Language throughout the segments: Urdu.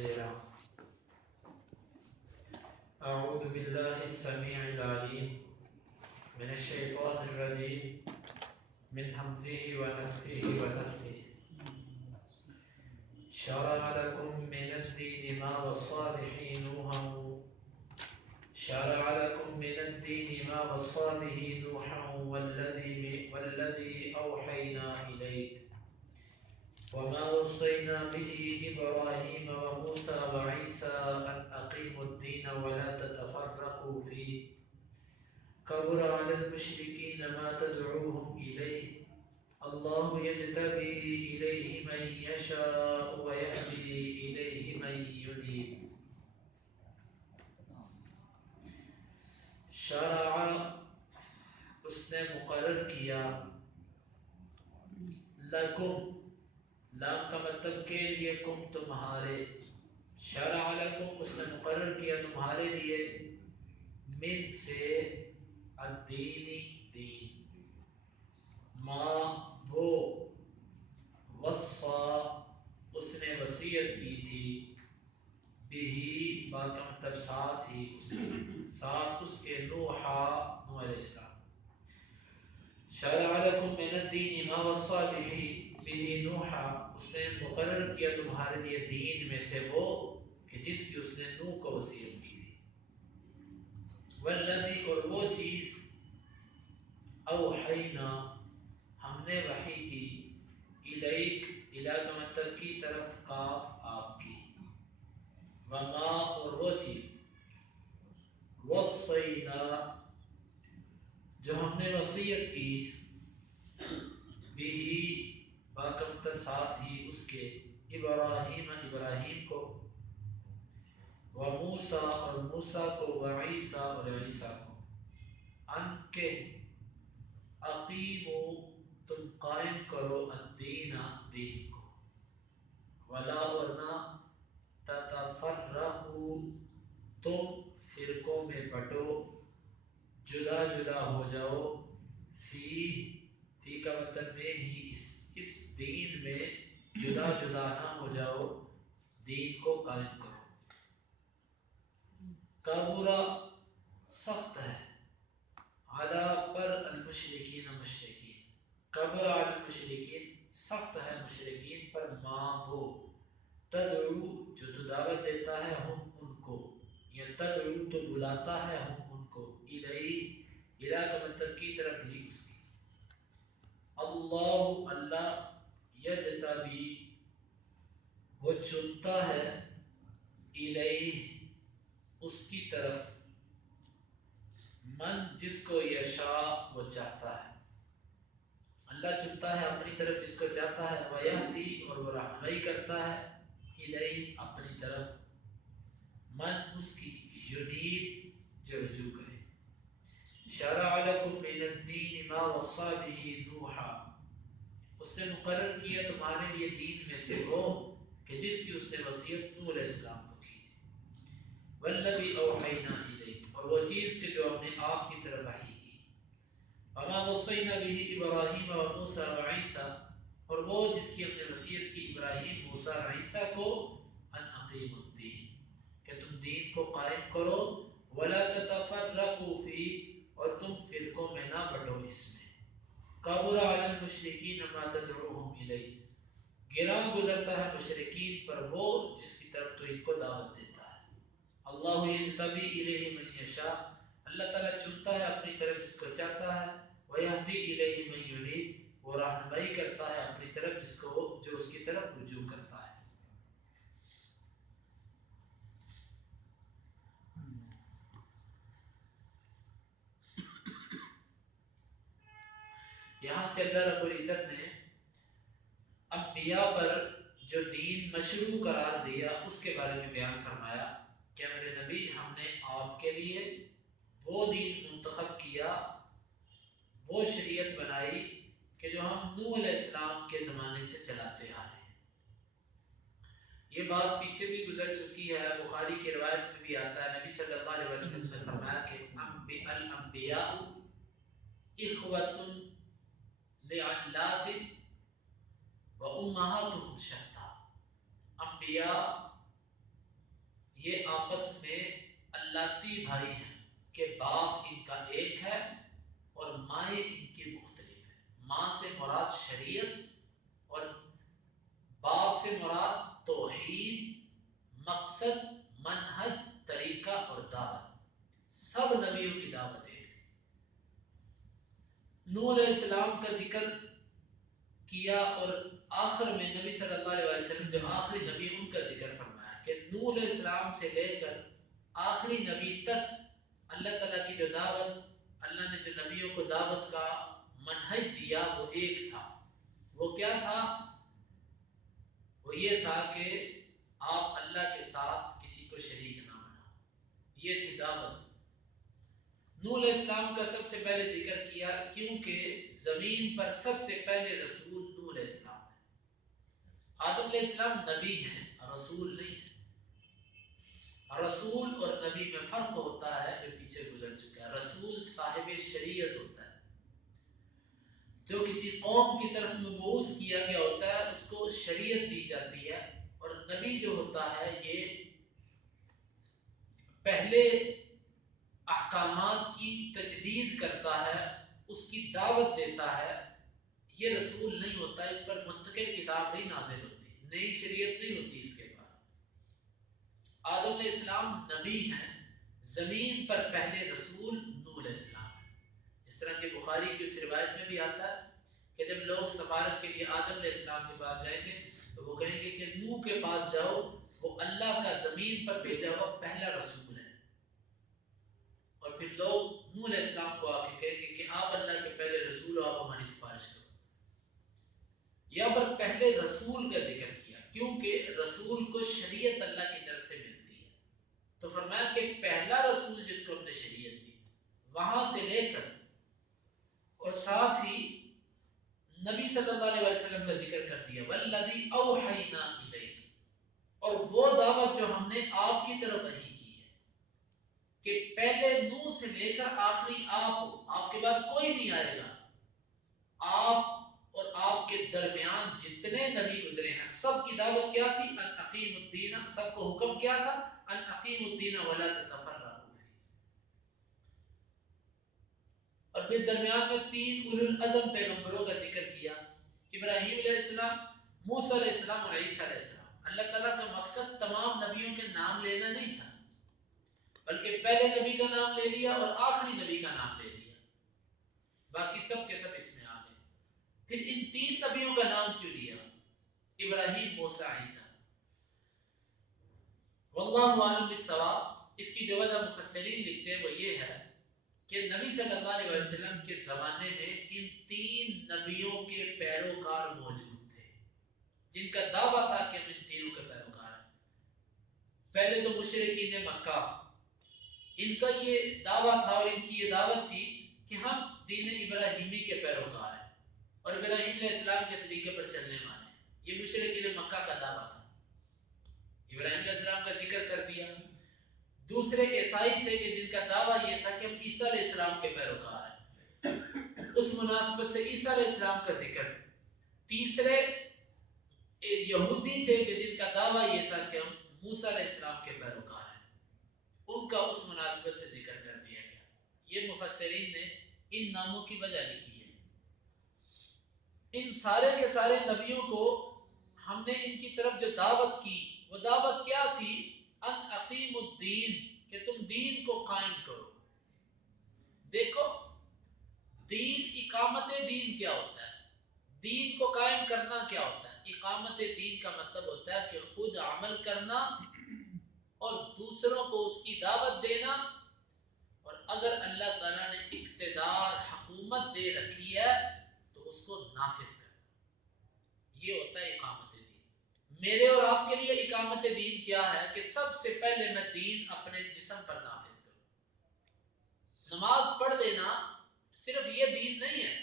13 اعوذ باللہ السمیع العلیم من الشیطان الرجیم من حمزه ونفخه ونفثه شرع لكم من الدین ما وصى به نوحا والذی اوحینا الیک وما وصينا به إبراهيم وموسى وعيسى أن أقيموا الدين ولا تتفرقوا فيه كبر على المشركين ما تدعوهم إليه الله يجتبي إليه من يشاء ويهدي إليه من ينيب شرع اس نے مقرر کیا لکم لام کا مطلب کے لیے کم تمہارے شرع لکم اس نے مقرر کیا تمہارے لیے من سے الدین دین ما وہ وصا اس نے وصیت کی تھی بھی با کا مطلب ساتھ ہی ساتھ اس کے نوح علیہ السلام شرع لکم من الدین ما وصا به نوح اس نے مقرر کیا تمہارے لیے دین میں سے وہ کہ جس کی اس نے نوح کو وصیت کی تھی والذی اور وہ چیز اوحینا ہم نے وحی کی الیک الی کا مطلب کی طرف کاف آپ کی وما اور وہ چیز وصینا جو ہم نے وصیت کی بھی باکمتر ساتھ ہی اس کے ابراہیم کو وموسیٰ اور موسیٰ کو وعیسیٰ اور عیسیٰ کو ان کے اقیمو تم قائم کرو الدین دین کو ولا ورنہ تتفرقو تم فرقوں میں بٹو جدا جدا ہو جاؤ فی کا مطلب میں ہی اس دین میں جدا جدا نہ ہو جاؤ دین کو قائم کرو کبورا سخت ہے علی پر المشرکین مشرکین کبورا علی المشرکین سخت ہے مشرکین پر ما وہ تدعو جو تو دعوت دیتا ہے ہم ان کو یا تدعو تو بلاتا ہے ہم ان کو الہ کا مطلب کی طرف ہی اس کی اللہ یجتبی وہ چنتا ہے الیہ اس کی طرف من جس کو یشاء وہ چاہتا ہے اللہ چنتا ہے اپنی طرف جس کو چاہتا ہے ویہدی اور وہ رہنمائی کرتا ہے الیہ اپنی طرف من اس کی ینیب جو رجوع کرے شرع لکم من الدین ما وصى به نوحا اس نے مقرر کیا تمہارے لیے دین میں سے وہ کہ جس کی اس نے وصیت نوح علیہ السلام کو کی تھی والذی اوحینا الیک اور وہ چیز کہ جو ہم نے آپ کی طرف وحی کی وما وصینا به ابراہیم و موسیٰ و عیسیٰ اور وہ جس کی ہم نے وصیت کی ابراہیم موسیٰ و عیسیٰ کو ان اقیموا الدین کہ تم دین کو قائم کرو ولا تتفرقوا فیہ اور تم فرقوں میں نہ بٹو اس میں کابر علی المشرکین ما تدعوہم الیہ گراں گزرتا ہے مشرکین پر وہ جس کی طرف تو ان کو دعوت دیتا ہے اللہ یجتبی الیہ من یشاء اللہ تعالیٰ چنتا ہے اپنی طرف جس کو چاہتا ہے ویہدی الیہ من ینیب وہ رہنمائی کرتا ہے اپنی طرف جس کو جو اس کی طرف رجوع کرتا ہے یہاں سے اللہ رب العزت نے انبیاء پر جو دین مشروع قرار دیا اس کے بارے میں بیان فرمایا کہ میرے نبی ہم نے آپ کے لیے وہ دین منتخب کیا وہ شریعت بنائی کہ جو ہم نوح علیہ السلام کے زمانے سے چلاتے آ رہے ہیں یہ بات پیچھے بھی گزر چکی ہے بخاری کی روایت میں بھی آتا ہے نبی صلی اللہ علیہ وسلم نے فرمایا کہ الانبیاء اخوۃ لعلات و امہاتہم شتیٰ انبیاء یہ آپس میں اللتی بھائی ہیں کہ باپ ان کا ایک ہے اور مائیں ان کی مختلف ہیں. ماں سے مراد شریعت اور باپ سے مراد توحید، مقصد، منہج، طریقہ اور دعوت. سب نبیوں کی دعوت ایک تھی. نوح علیہ السلام کا ذکر کیا اور آخر میں نبی صلی اللہ علیہ وسلم جو آخری نبی ان کا ذکر فرمایا کہ نوح علیہ السلام سے لے کر آخری نبی تک اللہ تعالیٰ کی جو دعوت، اللہ نے جو نبیوں کو دعوت کا منہج دیا وہ ایک تھا. وہ کیا تھا؟ وہ یہ تھا کہ آپ اللہ کے ساتھ کسی کو شریک نہ بناؤ. یہ تھی دعوت. نوح علیہ السلام کا سب سے پہلے ذکر کیا کیونکہ زمین پر سب سے پہلے رسول نوح علیہ السلام ہے. آدم علیہ السلام نبی ہیں، رسول نہیں ہیں. رسول اور نبی میں فرق ہوتا ہے جو پیچھے گزر چکا ہے. رسول صاحب شریعت ہوتا ہے، جو کسی قوم کی طرف مبعوث کیا گیا ہوتا ہے اس کو شریعت دی جاتی ہے. اور نبی جو ہوتا ہے یہ پہلے احکامات کی تجدید کرتا ہے، اس کی دعوت دیتا ہے. یہ رسول نہیں ہوتا، اس پر مستقل کتاب نہیں نازل ہوتی، نئی شریعت نہیں ہوتی اس کے پاس. آدم علیہ السلام نبی ہیں، زمین پر پہلے رسول نوح علیہ السلام ہے. اس طرح کہ بخاری کی اس روایت میں بھی آتا ہے کہ جب لوگ سفارش کے لیے آدم علیہ السلام کے پاس جائیں گے تو وہ کہیں گے کہ نوح کے پاس جاؤ، وہ اللہ کا زمین پر بھیجا ہوا پہلا رسول ہے. اور پھر لوگ نوح علیہ السلام کو آ کے کہیں گے کہ آپ اللہ کے پہلے رسول ہو، آپ ہماری سفارش کرو. یہاں پر پہلے رسول کا ذکر کیا کیونکہ رسول کو شریعت اللہ کی طرف سے ملتی ہے. تو فرمایا کہ پہلا رسول جس کو ہم نے شریعت دی، وہاں سے لے کر اور ساتھ ہی نبی صلی اللہ علیہ وسلم کا ذکر کر دیا والذی اوحینا الیک، اور وہ دعوت جو ہم نے آپ کی طرف وحی کی ہے کہ پہلے نوح سے لے کر آخری آپ ہو، آپ کے بعد کوئی نہیں آئے گا. آپ اور آپ کے درمیان جتنے نبی گزرے ہیں سب کی دعوت کیا تھی؟ ان اقیم الدین. سب کو حکم کیا تھا؟ ان اقیم الدین ولا تتفرقوا فیہ. اور پھر درمیان میں 3 اولو العزم پیغمبروں کا ذکر کیا، ابراہیم علیہ السلام، موسیٰ علیہ السلام اور عیسیٰ علیہ السلام. اللہ تعالیٰ کا مقصد تمام نبیوں کے نام لینا نہیں تھا، بلکہ پہلے نبی کا نام لے لیا اور آخری نبی کا نام لے لیا، باقی سب کے سب اس میں آ گئے. پھر ان 3 نبیوں کا نام کیوں لیا؟ ابراہیم، موسیٰ، عیسیٰ. واللہ عالم بالصواب. اس کی جو وجہ مفسرین لکھتے ہیں وہ یہ ہے کہ نبی صلی اللہ علیہ وسلم کے زمانے میں ان 3 نبیوں کے پیروکار موجود تھے جن کا دعویٰ تھا کہ ہم ان تینوں کے پیروکار ہیں. پہلے تو مشرکین مکہ، ان کا یہ دعویٰ تھا اور ان کی یہ دعوت تھی کہ ہم دین ابراہیمی کے پیروکار ہیں اور ابراہیم علیہ السلام کے طریقے پر چلنے والے ہیں. یہ مشرکین مکہ کا دعویٰ تھا. ابراہیم علیہ السلام کا ذکر کر دیا. دوسرے عیسائی تھے کہ جن کا دعویٰ یہ تھا کہ ہم عیسیٰ علیہ السلام کے پیروکار ہیں، اس مناسبت سے عیسیٰ علیہ السلام کا ذکر. تیسرے یہودی تھے کہ جن کا دعویٰ یہ تھا کہ ہم موسیٰ علیہ السلام کے پیروکار ہیں، ان کا اس مناسبت سے ذکر کر دیا گیا. یہ مفسرین نے ان ناموں کی وجہ لکھی ہے. ان سارے کے سارے نبیوں کو ہم نے ان کی طرف جو دعوت کی وہ دعوت کیا تھی؟ ان اقیم الدین، کہ تم دین کو قائم کرو. دیکھو دین، اقامت دین کیا ہوتا ہے؟ دین کو قائم کرنا کیا ہوتا ہے؟ اقامت دین کا مطلب ہوتا ہے کہ خود عمل کرنا اور دوسروں کو اس کی دعوت دینا، اور اگر اللہ تعالیٰ نے اقتدار، حکومت دے رکھی ہے تو اس کو نافذ کرنا. یہ ہوتا ہے اقامت دین. میرے اور آپ کے لیے اقامت دین کیا ہے کہ سب سے پہلے میں دین اپنے جسم پر نافذ کروں. نماز پڑھ لینا صرف یہ دین نہیں ہے،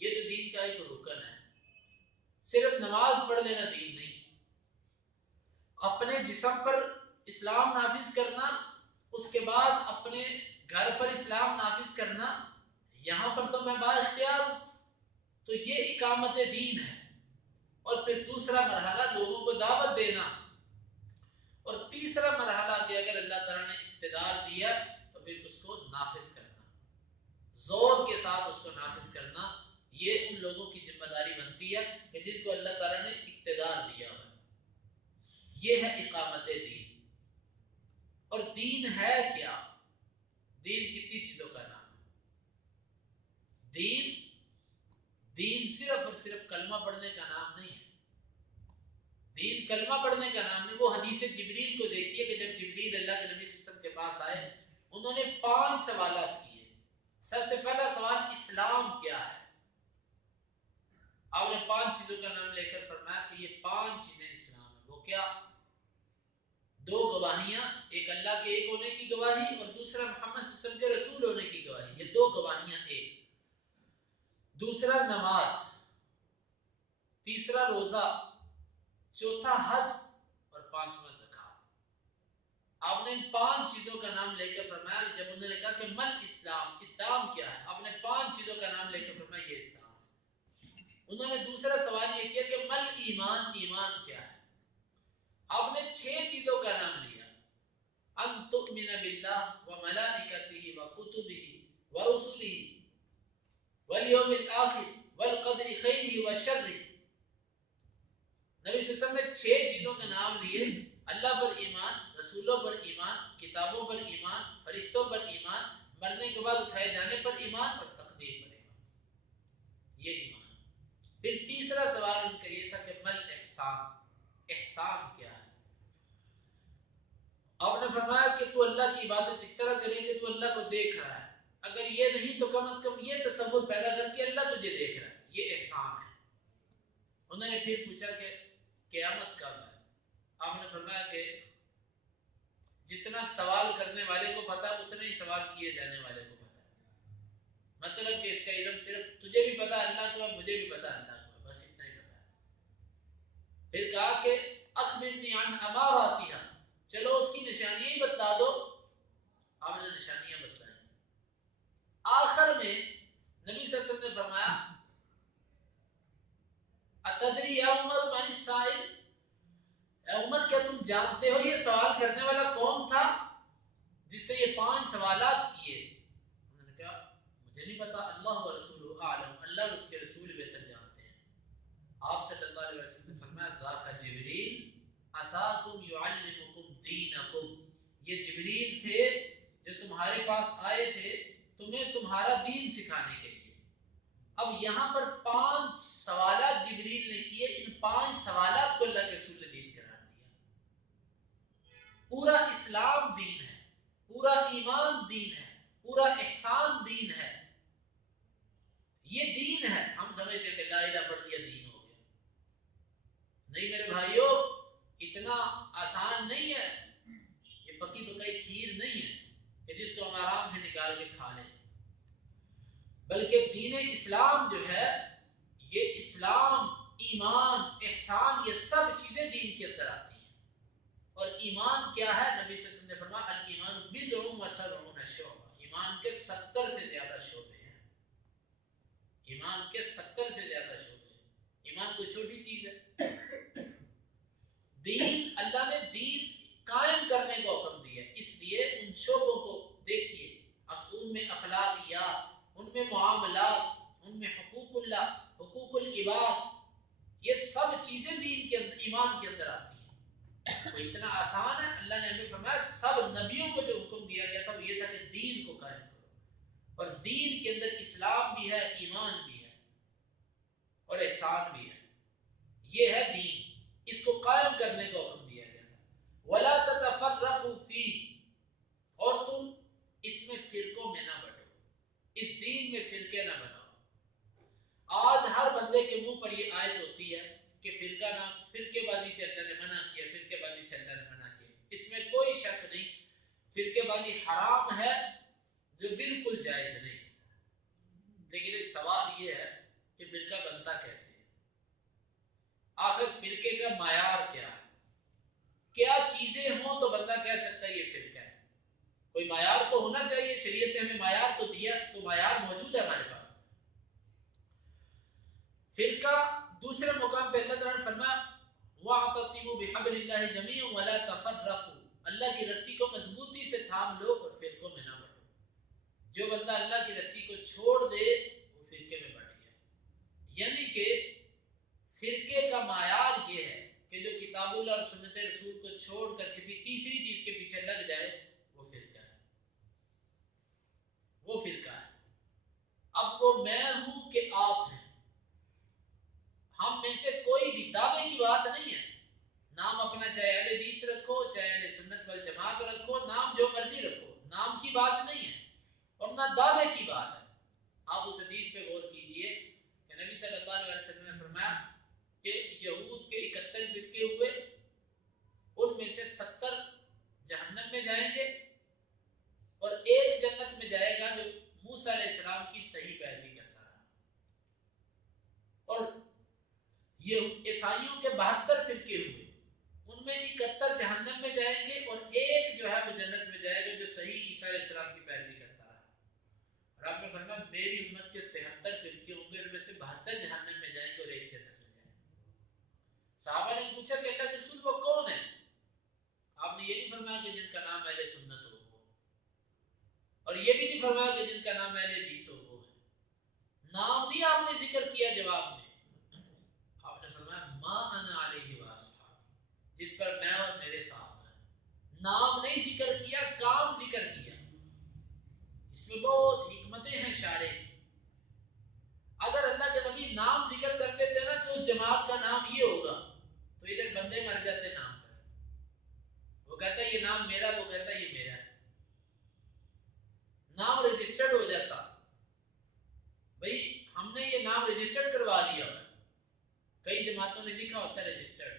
یہ تو دین کا ایک رکن ہے. صرف نماز پڑھ لینا دین نہیں. اپنے جسم پر اسلام نافذ کرنا، اس کے بعد اپنے گھر پر اسلام نافذ کرنا، یہاں پر تو میں بااختیار ہوں، تو یہ اقامت دین ہے. اور پھر دوسرا مرحلہ لوگوں کو دعوت دینا، اور تیسرا نافذ کرنا، زور کے ساتھ اس کو نافذ کرنا، یہ ان لوگوں کی ذمہ داری بنتی ہے کہ جن کو اللہ تعالیٰ نے اقتدار دیا ہوا۔ یہ ہے اقامت دین۔ اور دین ہے کیا؟ دین کتنی چیزوں کا نام ہے؟ دین صرف اور صرف کلمہ پڑھنے کا نام نہیں ہے۔ دین کلمہ پڑھنے کا نام نہیں۔ وہ حدیث جبریل کو دیکھیے کہ جب جبریل اللہ کے نبی صلی اللہ علیہ وسلم کے پاس آئے، انہوں نے 5 سوالات کیے۔ سب سے پہلا سوال اسلام کیا ہے؟ آپ نے 5 چیزوں کا نام لے کر فرمایا کہ یہ 5 چیزیں اسلام ہیں۔ وہ کیا؟ 2 گواہیاں، ایک اللہ کے ایک ہونے کی گواہی اور دوسرا محمد صلی اللہ علیہ وسلم کے رسول ہونے کی گواہی۔ یہ 2 گواہیاں ایک۔ دوسرا نماز، تیسرا روزہ، چوتھا حج اور 5واں زکوٰۃ۔ آپ نے ان 5 چیزوں کا نام لے کر فرمایا، جب انہوں نے کہا کہ مل اسلام، اسلام کیا ہے، آپ نے 5 چیزوں کا نام لے کر فرمایا یہ اسلام ہے۔ انہوں نے دوسرا سوال یہ کیا کہ مل ایمان، ایمان کیا ہے؟ آپ نے 6 چیزوں کا نام لیا، ان تؤمن باللہ وملائکتہ وکتبہ ورسلہ والیوم الآخر والقدر خیرہ وشرہ۔ نبی صلی اللہ علیہ وسلم نے 6 چیزوں کے نام لیے، اللہ پر ایمان، رسولوں پر ایمان، کتابوں پر ایمان، فرشتوں پر ایمان، مرنے کے بعد اٹھائے جانے پر ایمان اور تقدیر پر ایمان۔ یہ ایمان۔ پھر تیسرا سوال ان کا یہ تھا کہ مل احسان، احسان کیا ہے؟ آپ نے فرمایا کہ تو اللہ کی عبادت اس طرح کرے کہ تو اللہ کو دیکھ رہا ہے، اگر یہ نہیں تو کم از کم یہ تصور پیدا کر کے اللہ تجھے دیکھ رہا ہے، یہ احسان ہے۔ انہوں نے پھر پوچھا کہ قیامت کب ہے؟ آپ نے فرمایا کہ جتنا سوال کرنے والے کو پتا اتنا ہی سوال کیے جانے والے کو پتا ہے۔ مطلب کہ اس کا علم صرف تجھے بھی پتا اللہ کو ہے، مجھے بھی پتا اللہ کو ہے، بس اتنا ہی پتا ہے۔ پھر کہا کہ اخبرنی عن اماراتها، چلو اس کی نشانیاں ہی بتلا دو۔ آپ نے نشانیاں بتلائیں۔ آخر میں نبی صلی اللہ علیہ وسلم نے فرمایا اتدری یا عمر من السائل، اے عمر کیا تم جانتے ہو یہ سوال کرنے والا کون تھا جس سے یہ 5 سوالات کیے؟ انہوں نے کہا مجھے نہیں پتا، اللہ و رسولہ اعلم، اللہ اور اس کے رسول بہتر جانتے ہیں۔ آپ صلی اللہ علیہ وسلم نے فرمایا ذاک جبریل اتاکم یعلمکم دینکم، یہ جبریل تھے جو تمہارے پاس آئے تھے تمہیں تمہارا دین سکھانے کے لیے۔ اب یہاں پر 5 سوالات جبریل نے کیے، ان 5 سوالات کو اللہ کے رسول نے دین قرار دیا۔ پورا اسلام دین ہے، پورا ایمان دین ہے، پورا احسان دین ہے۔ یہ دین ہے۔ ہم سمجھتے ہیں کہ لا الہ پڑھ لیا دین ہو گیا، نہیں میرے بھائیو، اتنا آسان نہیں ہے۔ یہ پکی پکائی کھیر نہیں ہے کہ جس کو ہم آرام سے نکال کے کھا لیں، بلکہ دین اسلام جو ہے، یہ اسلام، ایمان، احسان، یہ سب چیزیں دین کے اندر آتی ہیں۔ اور ایمان کیا ہے؟ نبی صلی اللہ علیہ وسلم نے فرمایا الایمان بضع و سبعون شعبہ، ایمان کے 70 سے زیادہ شعبے ہیں۔ ایمان کے 70 سے زیادہ شعبے ہیں۔ ایمان کوئی چھوٹی چیز ہے۔ دین، اللہ نے دین قائم کرنے کا حکم دیا، اس لیے ان شعبوں کو دیکھیے، ان میں اخلاقیات، ان میں معاملات، ان میں حقوق اللہ، حقوق العباد، یہ سب چیزیں دین کے اندر، ایمان کے اندر آتی ہیں۔ تو اتنا آسان ہے۔ اللہ نے ہمیں فرمایا سب نبیوں کو جو حکم دیا گیا تھا وہ یہ تھا کہ دین کو قائم کرو، اور دین کے اندر اسلام بھی ہے، ایمان بھی ہے اور احسان بھی ہے۔ یہ ہے دین، اس کو قائم کرنے کا حکم دیا گیا تھا۔ وَلَا تَتَفَرَّقُوا فِيهِ، اور تم اس میں فرقوں میں نہ بٹو، اس دین میں فرقے نہ بناؤ۔ آج ہر بندے کے منہ پر یہ آیت ہوتی ہے کہ فرقے بازی سے اللہ نے منع کیا، فرقے بازی سے اللہ نے منع کیا۔ اس میں کوئی شک نہیں، فرقے بازی حرام ہے، جو بالکل جائز نہیں۔ لیکن ایک سوال یہ ہے کہ فرقہ بنتا کیسے ہے؟ آخر فرقے کا معیار کیا ہے؟ کیا چیزیں ہوں تو بندہ کہہ سکتا ہے یہ فرقہ ہے؟ کوئی معیار تو ہونا چاہیے، شریعت نے ہمیں معیار تو دیا، تو معیار موجود ہے ہمارے پاس۔ فرقہ دوسرے مقام پہ اللہ تعالیٰ نے فرمایا وَاعْتَصِمُوا بِحَبْلِ اللَّهِ جَمِيعًا وَلَا تَفَرَّقُوا، اللہ کی رسی کو مضبوطی سے تھام لو اور فرقوں میں نہ بٹو۔ جو بندہ اللہ کی رسی کو چھوڑ دے وہ فرقے میں بڑھ گیا. یعنی کہ فرقے کا معیار یہ ہے کہ جو کتاب اللہ اور سنت رسول کو چھوڑ کر کسی تیسری چیز کے پیچھے لگ جائے وہ فرقہ ہے. وہ فرقہ ہے. اب وہ میں ہوں کہ آپ ہیں. ہم میں سے کوئی بھی دعوے کی بات نہیں ہے. نام اپنا چاہے اہل حدیث رکھو چاہے اہل سنت والجماعت رکھو, نام جو مرضی رکھو, نام کی بات نہیں ہے اور نہ دعوے کی بات ہے. آپ اس حدیث پہ غور کیجئے کہ نبی صلی اللہ علیہ وسلم نے فرمایا کہ یہود کے 71 فرقے ہوئے, ان میں سے 70 جہنم میں جائیں گے اور ایک جنت میں جائے گا جو موسیٰ علیہ السلام کی صحیح پیروی کرتا رہا. اور یہ عیسائیوں کے 72 فرقے ہوئے, ان میں 71 جہنم میں جائیں گے اور ایک جو ہے وہ جنت میں جائے گا جو صحیح عیسیٰ علیہ السلام کی پیروی کرتا رہا. اور آپ نے فرمایا میری امت کے 73 فرقے ہوں گے, ان میں سے 72 جہنم میں جائیں گے اور ایک جنت میں جائیں گے. صحابہ نے پوچھا کہ اللہ کے رسول وہ کون ہے؟ آپ نے یہ نہیں فرمایا کہ جن کا نام اہل سنت ہو وہ, اور یہ بھی نہیں فرمایا کہ جن کا نام اہل حدیث ہو وہ ہے. نام نہیں آپ نے ذکر کیا جواب میں. آپ نے فرمایا ما انا علیہ واصحابی, جس پر میں اور میرے صحابہ ہیں. نام نہیں ذکر کیا, کام ذکر کیا. اس میں بہت حکمتیں ہیں شارع کی. اگر اللہ کے نبی نام ذکر کر دیتے نا کہ اس جماعت کا نام یہ ہوگا تو ادھر بندے مر جاتے نام پر. وہ کہتا ہے یہ نام میرا, وہ کہتا ہے یہ میرا ہے. نام رجسٹرڈ ہو جاتا. بھئی ہم نے یہ نام رجسٹرڈ کروا لیا ہوا ہے. کئی جماعتوں نے لکھا ہوتا ہے رجسٹرڈ,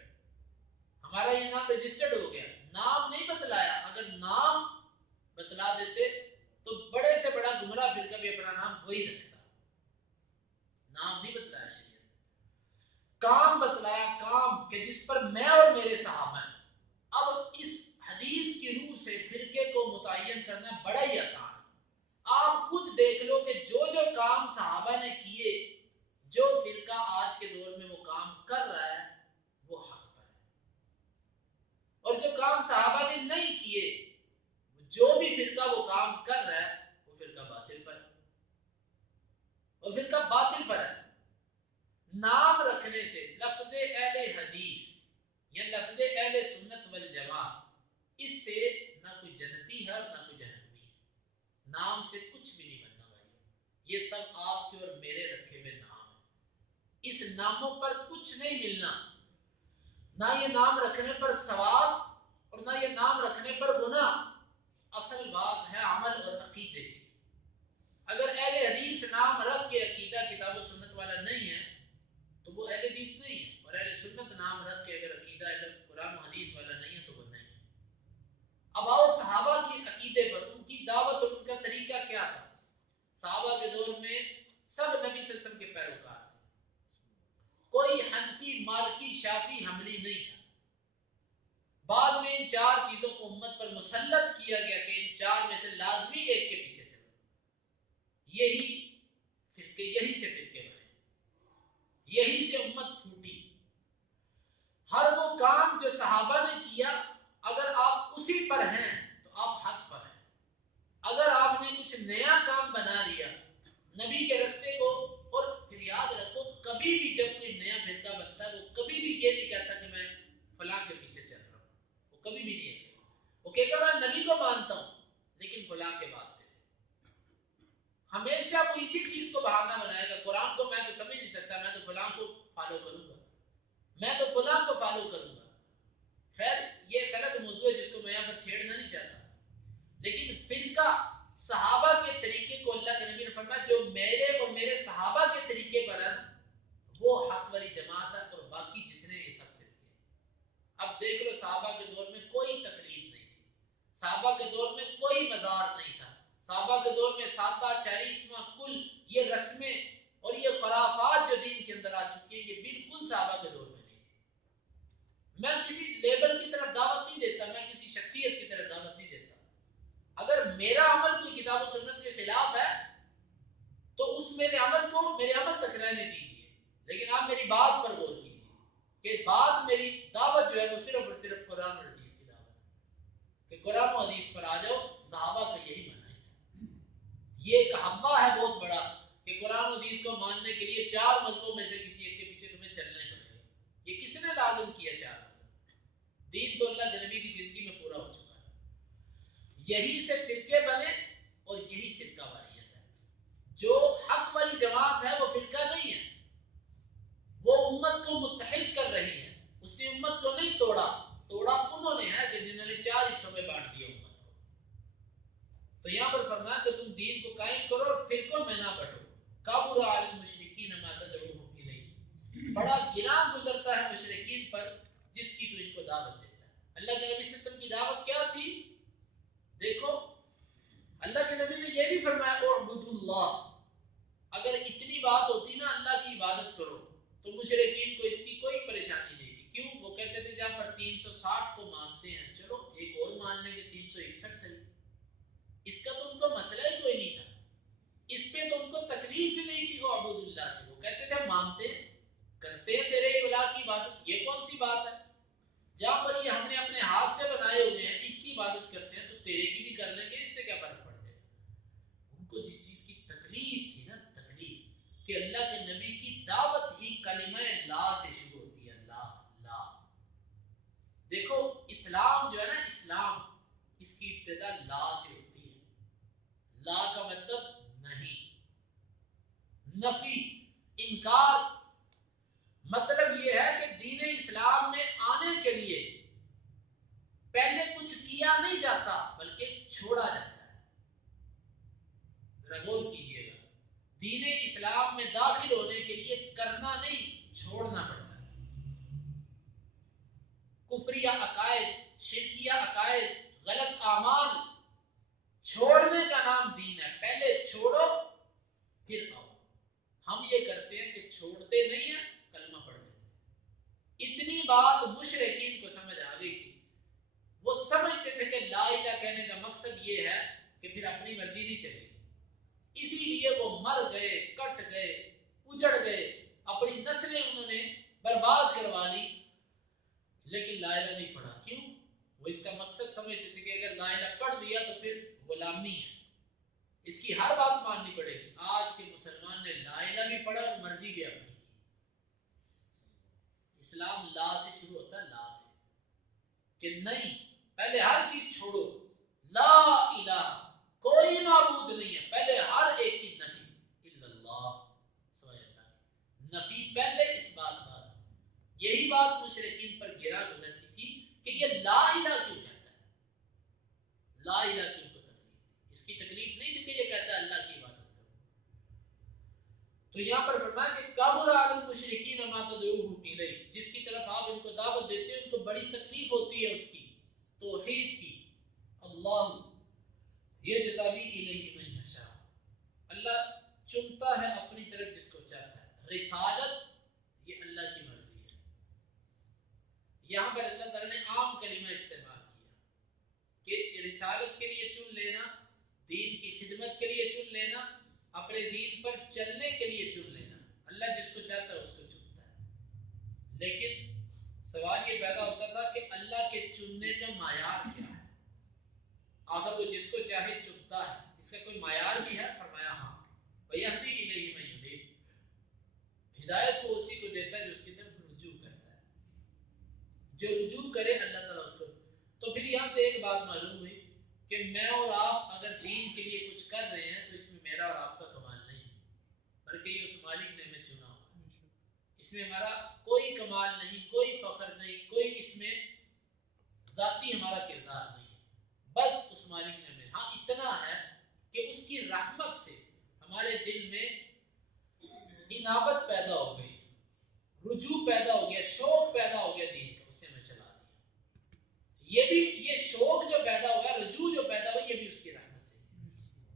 ہمارا یہ نام رجسٹرڈ ہو گیا. نام نہیں بتلایا. اگر نام بتلا دیتے تو بڑے سے بڑا گمراہ فرقہ بھی اپنا نام وہی رکھتا. نام نہیں بتلایا شریعت, کام بتلایا, کام کہ جس پر میں اور میرے صحابہ ہیں. اب اس حدیث کی روح سے فرقے کو متعین کرنا بڑا ہی آسان ہے. آپ خود دیکھ لو کہ جو جو کام صحابہ نے کیے, جو فرقہ آج کے دور میں وہ کام کر رہا ہے وہ حق پر ہے, اور جو کام صحابہ نے نہیں کیے, جو بھی فرقہ وہ کام کر رہا ہے وہ فرقہ باطل پر ہے, اور فرقہ باطل پر ہے. نام رکھنے سے لفظ اہل حدیث یا لفظ اہل سنت والجماعت, اس سے نہ کوئی جنتی ہے اور نہ کوئی جہنمی ہے. نام سے کچھ بھی نہیں بننا بھائی. یہ سب آپ کے اور میرے رکھے ہوئے نام ہیں. اس ناموں پر کچھ نہیں ملنا. نہ یہ نام رکھنے پر ثواب اور نہ یہ نام رکھنے پر گناہ. اصل بات ہے عمل اور عقیدے کی. اگر اہل حدیث نام رکھ کے عقیدہ کتاب و سنت والا نہیں ہے تو وہ اہل حدیث نہیں ہے, اور اہل سنت نام رکھ کے اگر عقیدہ قرآن و حدیث والا نہیں ہے تو وہ نہیں ہے. اب آؤ صحابہ کی عقیدے پر, ان کی دعوت اور ان کا طریقہ کیا تھا. صحابہ کے دور میں سب نبی صلی اللہ علیہ وسلم کے پیروکار تھے. کوئی حنفی, مالکی, شافی, حنبلی نہیں تھا. بعد میں ان 4 چیزوں کو امت پر مسلط کیا گیا کہ ان 4 میں سے لازمی ایک کے پیچھے چلو. یہی سے فرقے بنے, یہی سے امت پھوٹی. ہر وہ کام جو صحابہ نے کیا اگر آپ اسی پر ہیں تو آپ حق پر ہیں. اگر آپ نے کچھ نیا کام بنا لیا نبی کے رستے کو, اور پھر یاد رکھو کبھی بھی جب کوئی نیا فرقہ بنتا ہے وہ کبھی بھی یہ نہیں کہتا کہ میں فلاں کے پیچھے چل رہا ہوں. وہ کبھی بھی نہیں ہے. وہ کہے گا میں نبی کو مانتا ہوں لیکن فلاں کے واسطے سے. ہمیشہ وہ اسی چیز کو بہانہ بنائے گا. قرآن کو میں تو سمجھ نہیں سکتا, میں تو فلاں کو فالو کروں گا, میں تو فلاں کو فالو کروں گا. خیر یہ ایک الگ موضوع ہے جس کو میں یہاں پر چھیڑنا نہیں چاہتا. لیکن فرقہ صحابہ کے طریقے کو اللہ کے نبی نے فرمایا جو میرے اور میرے صحابہ کے طریقے پر ہے وہ حق والی جماعت ہے, اور باقی جتنے یہ سب فرقے. اب دیکھ لو صحابہ کے دور میں کوئی تقلید نہیں تھی. صحابہ کے دور میں کوئی مزار نہیں تھا. صحابہ کے دور میں 40واں کل یہ رسمیں اور یہ خرافات جو دین کے اندر آ چکی ہیں یہ بالکل صحابہ کے دور میں نہیں تھی. میں کسی لیبل کی طرف دعوت نہیں دیتا, میں کسی شخصیت کی طرف دعوت نہیں دیتا. اگر میرا عمل کوئی کتاب و سنت کے خلاف ہے تو اس میرے عمل کو میرے عمل تک رہنے دیجیے, لیکن آپ میری بات پر غور کیجیے کہ بات میری دعوت جو ہے وہ صرف اور صرف قرآن اور حدیث کی دعوت ہے کہ قرآن و حدیث پر آ جاؤ. صحابہ کا یہی منہج تھا, یہ ایک ہوا ہے بہت بڑا کہ قرآن و حدیث کو ماننے کے لیے 4 مذہبوں میں سے کسی ایک کے پیچھے تمہیں چلنا ہی پڑے گا۔ یہ کس نے لازم کیا 4 مذہب؟ دین تو اللہ کے نبی کی زندگی میں پورا ہو چکا تھا، یہی سے فرقے بنے اور یہی فرقہ واریت ہے۔ جو حق والی جماعت ہے وہ فرقہ نہیں ہے، وہ امت کو متحد کر رہی ہے، اس نے امت کو نہیں توڑا انہوں نے ہے کہ جنہوں نے 4 حصوں میں بانٹ دیا امت کو۔ تو یہاں پر فرمایا کہ تم دین کو قائم کرو اور فرقوں میں نہ بٹو۔ کابر علی المشرکین ما تدعوهم الیہ، بڑا گراں گزرتا ہے مشرکین پر جس کی تو ان کو دعوت دیتا ہے۔ اللہ کے نبی صلی اللہ علیہ وسلم کی دعوت کیا تھی؟ دیکھو اللہ کے نبی نے یہ بھی فرمایا اعبدوا اللہ، اگر اتنی بات ہوتی نا اللہ کی عبادت کرو تو مشرکین کو اس کی کوئی پریشانی نہیں تھی۔ کیوں؟ وہ کہتے تھے جہاں پر 360 کو مانتے ہیں چلو ایک اور مان لیں گے 361 سے، اس کا تو ان کو مسئلہ ہی کوئی نہیں تھا، اس پہ تو ان کو تکلیف بھی نہیں تھی اعبد اللہ سے۔ وہ کہتے تھے مانتے ہیں کرتے ہیں تیرے الہ کی عبادت، یہ کون سی بات ہے؟ جہاں پر یہ ہم نے اپنے ہاتھ سے بنائے ہوئے ہیں ان کی عبادت کرتے ہیں تو تیرے کی بھی کر لیں گے، اس سے کیا فرق پڑ جائے گا؟ ان کو جس چیز کی تکلیف تھی نا، تکلیف کہ اللہ کے نبی کی دعوت ہی کلمہ لا سے شروع ہوتی ہے، لا لا۔ دیکھو اسلام جو ہے نا، اسلام اس کی ابتدا لا سے ہوتی ہے۔ لا کا مطلب نہیں، نفی، انکار۔ مطلب یہ ہے کہ دین اسلام میں آنے کے لیے پہلے کچھ کیا نہیں جاتا بلکہ چھوڑا جاتا ہے۔ ذرا غور کیجئے گا، دین اسلام میں داخل ہونے کے لیے کرنا نہیں چھوڑنا پڑتا ہے۔ کفریہ عقائد، شرکیہ عقائد، غلط اعمال چھوڑنے کا نام دین ہے۔ پہلے چھوڑو پھر آؤ۔ ہم یہ کرتے ہیں کہ چھوڑتے نہیں ہیں، کلمہ پڑھ دیتے ہیں۔ اتنی بات مشرکین کو سمجھ آ گئی تھی، وہ سمجھتے تھے کہ لا الہ کہنے کا مقصد یہ ہے کہ پھر اپنی مرضی نہیں چلے گی، اسی لیے وہ مر گئے، کٹ گئے، اجڑ گئے، اپنی نسلیں انہوں نے برباد کروا لی، لیکن لا الہ نہیں پڑھا۔ کیوں؟ وہ اس کا مقصد سمجھتے تھے کہ اگر لا الہ پڑھ لیا تو پھر غلامی ہے، اس کی ہر بات ماننی پڑے گی۔ آج کے مسلمان نے لا الہ بھی پڑھا اور مرضی بھی اپنی کی۔ اسلام لا سے شروع ہوتا ہے، لا سے، کہ نہیں، پہلے ہر چیز چھوڑو، لا الہ کوئی معبود نہیں ہے، پہلے ہر ایک کی نفی، الا اللہ سوائے اللہ کی نفی پہلے، اس بات بعد۔ یہی بات مشرکین پر گرا گزرتی تھی کہ یہ لا الہ کیوں کہتا ہے، لا الہ کیوں کو تکلیف تھی؟ اس کی تکلیف نہیں تھی کہ یہ کہتا ہے اللہ کی عبادت کرو۔ تو یہاں پر فرمایا کہ کبر علی المشرکین ما تدعوهم الیہ، جس کی طرف آپ ان کو دعوت دیتے ہیں ان کو بڑی تکلیف ہوتی ہے اس کی، توحید کی۔ اللہ یجتبی الیہ من یشاء، اللہ چنتا ہے اپنی طرف جس کو چاہتا ہے۔ رسالت یہ اللہ کی مرضی ہے۔ یہاں پر اللہ تعالیٰ نے عام کلمہ استعمال کیا کہ رسالت کے لیے چن لینا، دین کی خدمت کے لیے چن لینا، اپنے دین پر چلنے کے لیے چن لینا۔ اللہ جس کو چاہتا ہے اس کو چنتا ہے، لیکن سوال یہ پیدا ہوتا تھا کہ اللہ کے چننے کا معیار کیا ہے؟ آخر وہ جس کو چاہے چنتا ہے، اس کا کوئی معیار بھی ہے؟ فرمایا ہاں، وَيَهْدِي إِلَيْهِ مَن يُنِيبُ، ہدایت وہ اسی کو دیتا ہے جو اس کی طرف رجوع کرتا ہے، جو رجوع کرے اللہ تعالیٰ اس کو۔ تو پھر یہاں سے ایک بات معلوم ہوئی کہ میں اور آپ اگر دین کے لیے کچھ کر رہے ہیں تو اس میں میرا اور آپ کا کمال نہیں، بلکہ یہ اس مالک نے ہمیں چنا ہوا ہے، اس میں ہمارا کوئی کمال نہیں، کوئی فخر نہیں، کوئی اس میں ذاتی ہمارا کردار نہیں ہے، بس اس مالک نے ہمیں۔ ہاں اتنا ہے کہ اس کی رحمت سے ہمارے دل میں انابت پیدا ہو گئی، رجوع پیدا ہو گیا، شوق پیدا ہو گیا دین کا، اس سے ہمیں چلا دیا۔ یہ بھی، یہ شوق جو پیدا ہوا، رجوع جو پیدا ہوا، یہ بھی اس کی رحمت سے،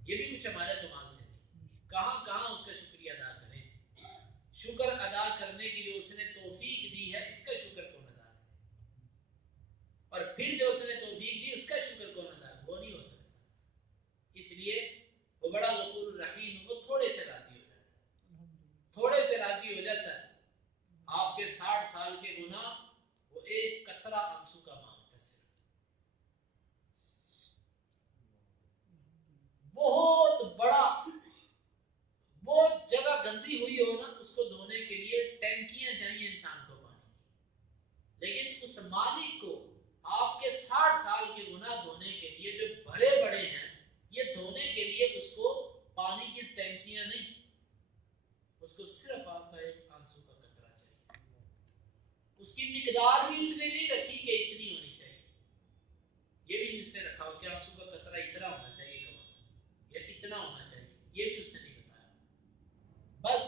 یہ بھی کچھ ہمارے کمال سے نہیں۔ کہاں کہاں اس کا شکریہ ادا کریں؟ شکر ادا کرنے کی جو اس نے توفیق دی ہے، اس کا شکر کون ادا کرے؟ اور پھر جو اس نے توفیق دی اس کا شکر کون ادا کرے؟ وہ نہیں ہو سکتا۔ اس لیے وہ بڑا غفور الرحیم، وہ تھوڑے سے راضی ہو جاتا ہے، تھوڑے سے راضی ہو جاتا ہے۔ آپ کے 60 سال کے گناہ وہ ایک قطرہ آنسو کا مانگتا ہے، صرف بہت بڑا جگہ گندی ہوئی ہو نا اس کو دھونے کے لیے ٹینکیاں چاہیے انسان کو پانی کی، لیکن اس مالک کو آپ کے 60 سال کے گناہ دھونے کے لیے جو بڑے بڑے ہیں یہ دھونے کے لیے اس کو پانی کی ٹینکیاں نہیں، اس کو صرف آپ کا ایک آنسو کا قطرہ چاہیے. اس کی مقدار بھی اس نے نہیں رکھی کہ اتنی ہونی چاہیے، یہ بھی نہیں اس نے رکھا ہو کہ آنسو کا قطرہ اتنا ہونا چاہیے کم از کم یا اتنا ہونا چاہیے، یہ بھی اس نے نہیں بتایا. بس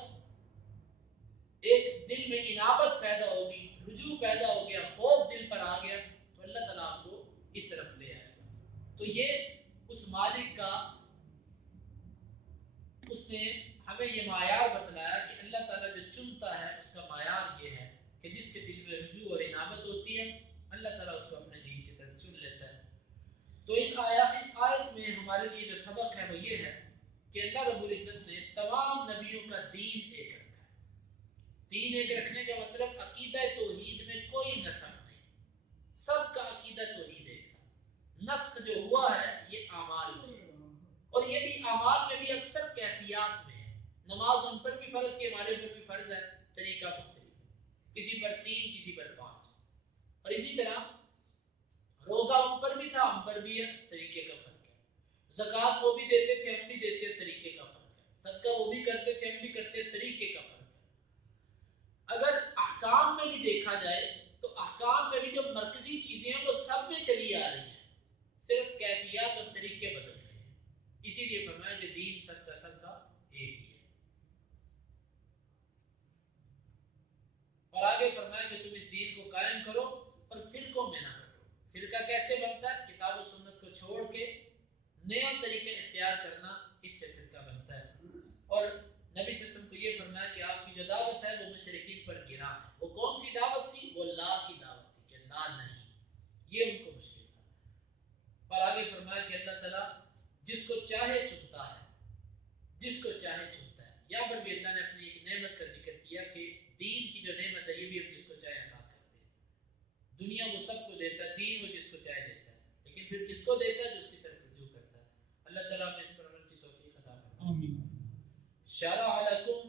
ایک دل میں انابت پیدا ہوگی، رجوع پیدا ہو گیا، خوف دل پر آ گیا تو اللہ تعالیٰ آپ کو اس طرف لے آئے گا. تو یہ اس مالک کا اس نے ہمیں یہ معیار بتلایا کہ اللہ تعالیٰ جو چنتا ہے اس کا معیار یہ ہے کہ جس کے دل میں رجوع اور انابت ہوتی ہے اللہ تعالیٰ اس کو اپنے دین کی طرف چن لیتا ہے. تو اس آیت میں ہمارے لیے جو سبق ہے وہ یہ ہے کہ اللہ رب العزت نے تمام نبیوں کا دین ایک رکھا ہے. دین ایک رکھنے کا مطلب عقیدہ توحید میں کوئی نسخ نہیں، سب کا عقیدہ توحید ایک تھا. نسخ جو ہوا ہے یہ اعمال میں ہے، اور یہ بھی اعمال میں بھی اکثر کیفیات میں ہے. نماز ان پر بھی فرض ہے، ہمارے پر بھی فرض ہے، طریقہ مختلف ہے، کسی پر 3 کسی پر 5. اور اسی طرح روزہ ان پر بھی تھا ہم پر بھی ہے، طریقے کا فرق ہے. زکوٰۃ وہ بھی دیتے تھے ہم بھی دیتے ہیں، طریقے کا فرق ہے. صدقہ وہ بھی کرتے تھے ہم بھی کرتے ہیں، طریقے کا فرق ہے. اگر احکام میں بھی دیکھا جائے تو احکام میں بھی جو مرکزی چیزیں ہیں وہ سب میں چلی آ رہی ہیں، صرف کیفیات اور طریقے بدل رہے ہیں. اسی لیے فرمایا کہ دین سب کا ایک ہی ہے. اور آگے فرمایا کہ تم اس دین کو قائم کرو اور فرقوں میں نہ بٹو. فرقہ کیسے بنتا ہے؟ کتاب و سنت کو چھوڑ کے نئے طریقے اختیار کرنا، اس سے فرقہ بنتا ہے. اور نبی صلی اللہ علیہ وسلم کو یہ فرمایا کہ آپ کی جو دعوت ہے وہ مشرکین پر گراں ہے. وہ کون سی دعوت تھی؟ وہ لا کی دعوت تھی کہ لا نہیں، یہ ان کو مشکل تھا. اور آگے فرمایا کہ اللہ تعالیٰ جس کو چاہے چنتا ہے، جس کو چاہے چنتا ہے. یہاں پر بھی اللہ نے اپنی ایک نعمت کا ذکر کیا کہ دین کی جو نعمت ہے یہ بھی اب جس کو چاہے عطا کر دے. دنیا وہ سب کو دیتا ہے، دین وہ جس کو چاہے دیتا ہے، لیکن پھر کس کو دیتا ہے؟ جو اس کی طرف رجوع کرتا ہے. اللہ تعالیٰ ہمیں اس پر عمل کی توفیق عطا فرمائے. آمین. شرع لکم،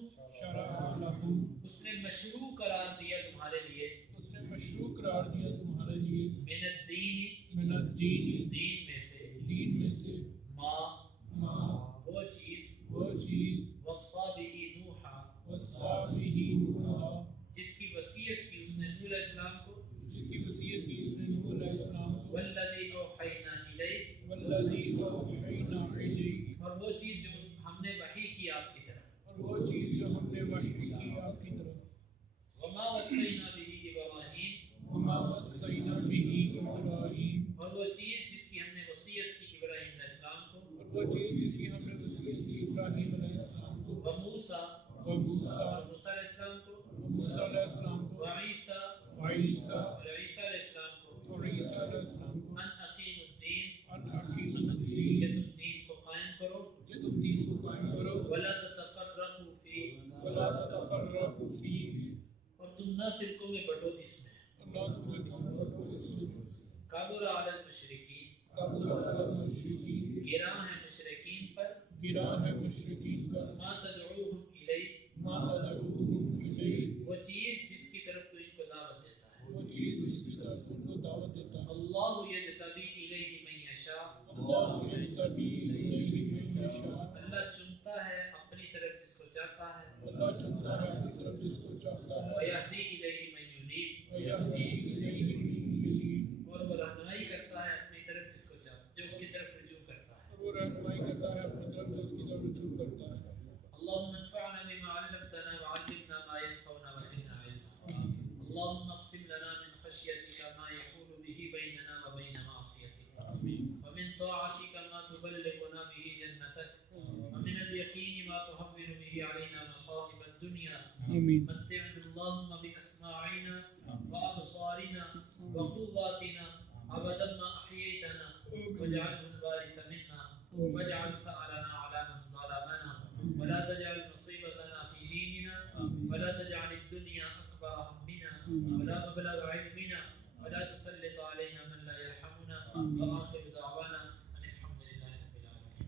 اس نے مشروع قرار دیا تمہارے لیے، اس نے مشروع قرار دیا تمہارے لیے، من الدین، دین میں سے، ما وہ چیز، وصا به نوحا، جس کی وصیت کی اس نے نوح علیہ السلام کو، والذی اوحینا الیک، اور وہ چیز جو ہم نے وحی کی آپ کی طرف، وما وصینا به ابراہیم، اور وہ چیز جس کی ہم نے وصیت کی ابراہیم علیہ السلام کو، وموسیٰ، اور موسیٰ علیہ السلام کو، وعیسیٰ، اور عیسیٰ علیہ السلام کو، ان اقیم الدین، کہ تم دین کو قائم کرو، ولا تتفرقوا فیہ، اور تم نہ فرقوں میں بٹو اس میں. کبر علی المشرکین، گراں ہے مشرکین پر، ما تدعوہم الیہ، وہ چیز جس کی طرف تو ان کو دعوت دیتا ہے. اللہ یجتبی الیہ من یشاء، اللہ چنتا ہے اپنی طرف جس کو چاہتا ہے، ویہدی الیہ من ینیب، اور وہ رہنمائی کرتا ہے اپنی طرف جس کو چاہتا ہے، جو اس کی طرف رجوع کرتا ہے. اللهم انفعنا بما علمتنا وعلمنا ما ينفعنا وزدنا علما. اللهم اقسم لنا من خشيتك ما يحول به بيننا وبين معصيتك، ومن طاعتك ما تبلغنا به جنتك، ومن اليقين ما تهون به علينا مصائب الدنيا. متعنا اللهم بأسماعنا وأبصارنا وقواتنا أبدا ما أحييتنا، واجعله الوارث منا، واجعل ثأرنا